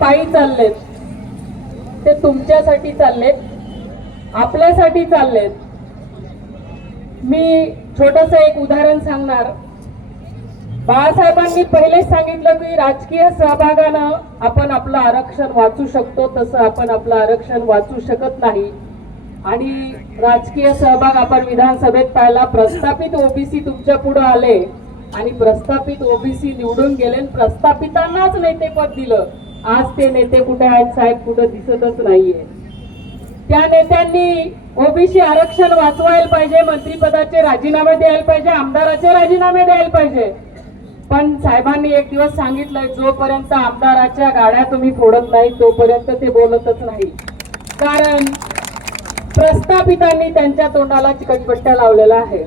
पायी चाललेत. ते तुमच्यासाठी चाललेत. आपल्यासाठी चाललेत. मी छोटस एक उदाहरण सांगणार. बाळासाहेबांनी पहिलेच सांगितलं की राजकीय सहभागानं आपण आपलं आरक्षण वाचू शकतो तसं आपण आपलं आरक्षण वाचू शकत नाही. आणि राजकीय सहभाग आपण विधानसभेत पाहिला प्रस्थापित ओबीसी तुमच्यापुढे आले. आणि प्रस्थापित ओबीसी निवडून गेले प्रस्थापितांनाच नेतेपद दिलं. आज ते नेते कुठे आहेत साहेब कुठे दिसतच नाहीये. त्या नेत्यांनी ओबीसी आरक्षण वाचवायला पाहिजे मंत्रीपदाचे राजीनामे द्यायला पाहिजे आमदाराचे राजीनामे द्यायला पाहिजे. पण साहेबांनी एक दिवस सांगितलंय जोपर्यंत आमदाराच्या गाड्या तुम्ही फोडत नाही तोपर्यंत ते बोलतच नाही. कारण प्रस्थापितांनी त्यांच्या तोंडाला चिकटपट्ट्या लावलेला आहे.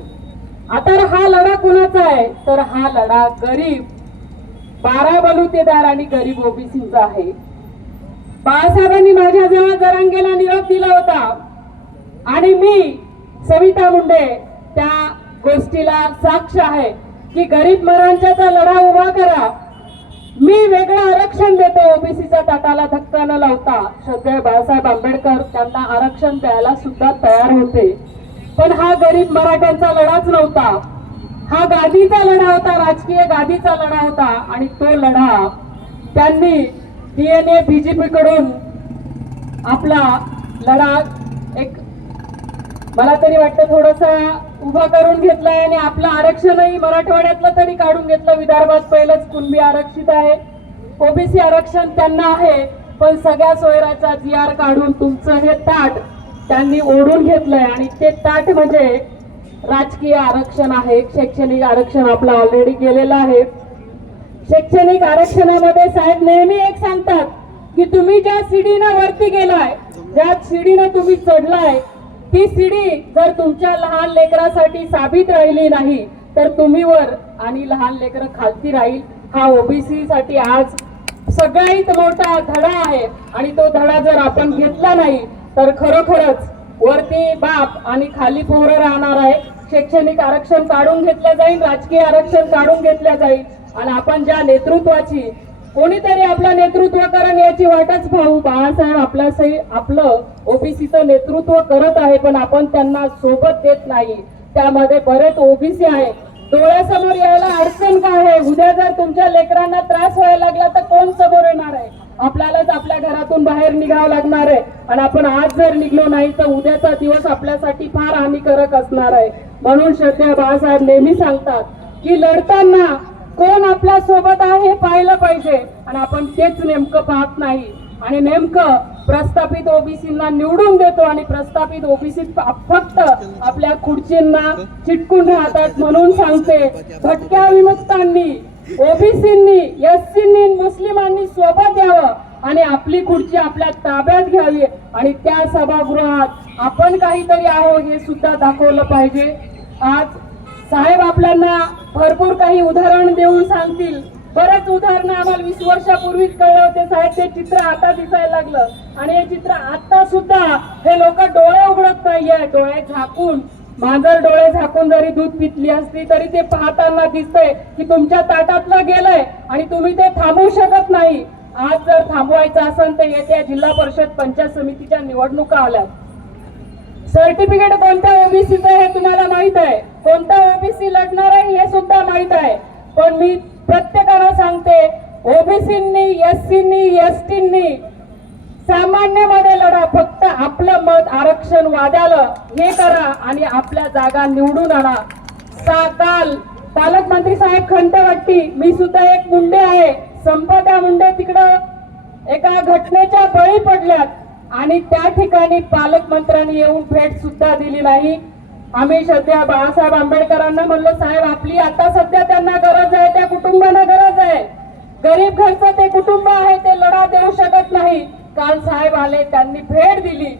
आता हा लढा कुणाचा आहे? तर हा लढा गरीब बारा बलुतेदार आणि गरीब ओबीसीचा आहे. बाळासाहेबांनी माझ्या जवळ जरांगेला निरोप दिला होता. आणि मी सविता मुंडे त्या गोष्टीला साक्ष आहे की गरीब मरांच्याचा लढा उभा करा. मी वेगळं आरक्षण देतो. ओबीसीच्या ताटाला धक्का न लावता श्रद्धेय बाळासाहेब आंबेडकर त्यांना आरक्षण द्यायला सुद्धा तयार होते. पण हा गरीब मराठ्यांचा लढाच नव्हता. हा गादीचा लढा होता राजकीय गादीचा लढा होता आणि तो लढा त्यांनी डीएनए बीजेपी कडून आपला लढा एक मला तरी वाटतं थोडासा उभा करून घेतलाय आणि आपलं आरक्षणही मराठवाड्यातलं तरी काढून घेतलं. विदर्भात पहिलंच कुणबी आरक्षित आहे. ओबीसी आरक्षण त्यांना आहे पण सगळ्या सोयराचा जी आर काढून तुमचं हे ताट त्यांनी ओढून घेतलंय आणि ते ताट म्हणजे राजकीय आरक्षण आहे शैक्षणिक आरक्षण आपलं ऑलरेडी केलेलं आहे. शैक्षणिक आरक्षणामध्ये साहेब नेहमी एक सांगतात की तुम्ही ज्या सीडीनं वरती गेलाय ज्या सीडीनं तुम्ही चढलाय ती सीडी जर तुमच्या लहान लेकरासाठी साबित राहिली नाही तर तुम्ही वर आणि लहान लेकरं खालती राहील. हा ओबीसी साठी आज सगळ्यात मोठा धडा आहे आणि तो धडा जर आपण घेतला नाही तर खरोखरच वरती बाप आणि खाली पोरं राहणार आहे शैक्षणिक आरक्षण काढून घेतलं जाईल राजकीय आरक्षण काढून घेतलं जाईल. आणि आपण ज्या नेतृत्वाची कोणीतरी आपलं नेतृत्व करण याची वाटच पाहू. बाळासाहेब आपल्या आपलं ओबीसीचं नेतृत्व करत आहे पण आपण त्यांना सोबत देत नाही. त्यामध्ये बरेच ओबीसी आहे डोळ्यासमोर यायला अडचण काय आहे? उद्या जर तुमच्या लेकरांना त्रास व्हायला लागला तर कोण समोर येणार आहे? आपल्यालाच आपल्या घरातून बाहेर निघावं लागणार आहे. आणि आपण आज जर निघलो नाही तर उद्याचा दिवस आपल्यासाठी फार हानिकारक असणार आहे. म्हणून श्रद्धा बाळासाहेब नेहमी सांगतात की लढताना कोण आपल्यासोबत आहे हे पाहिलं पाहिजे. आणि आपण तेच नेमकं पाहत नाही. आणि नेमकं प्रस्थापित ओबीसींना निवडून देतो आणि प्रस्थापित ओबीसी फक्त आपल्या खुर्चींना चिटकून राहतात म्हणून सांगते. भटक्या विमुक्तांनी ओबीसींनी एससींनी मुस्लिमांनी सोबत यावं आणि आपली खुर्ची आपल्या ताब्यात घ्यावी. आणि त्या सभागृहात आपण काहीतरी आहोत हे सुद्धा दाखवलं पाहिजे. आज साहेब आपल्याला भरपूर काही उदाहरण देऊन सांगतील. बरेच उदाहरणं आम्हाला वीस वर्षापूर्वीच कळले होते. साहेब ते चित्र आता दिसायला लागलं. आणि हे चित्र आता सुद्धा हे लोक डोळे उघडत नाहीये. डोळे झाकून मांजर डोळे झाकून जरी दूध पितली असली तरी ते पाहताना दिसतंय की तुमच्या ताटातलं गेलंय आणि तुम्ही ते थांबवू शकत नाही. आज जर थांबवायचं असेल तर येत्या जिल्हा परिषद पंचायत समितीच्या निवडणुका आल्या सर्टिफिकेट कोणत्या ओबीसीचं हे तुम्हाला माहीत आहे कोणता ओबीसी लढणार आहे हे सुद्धा माहीत आहे पण मी प्रत्येकाला सांगते ओबीसींनी एससीनी सामान्य सामान्यमध्ये लढा फक्त आपलं मत आरक्षण वाद्याला हे करा आणि आपल्या जागा निवडून आणा. सा काल पालकमंत्री साहेब खंतवट्टी मी सुद्धा एक मुंडे आहे. संपदा मुंडे तिकडं एका घटनेच्या बळी पडल्यात आणि त्या ठिकाणी पालकमंत्र्यांनी येऊन भेट सुद्धा दिली नाही. आम्ही सध्या बाळासाहेब आंबेडकरांना म्हणलं साहेब आपली आता सध्या त्यांना गरज आहे त्या कुटुंबांना गरज आहे. गरीब घरचं ते कुटुंब आहे देऊ शकत नाही. काल साहेब आले त्यांनी भेट दिली.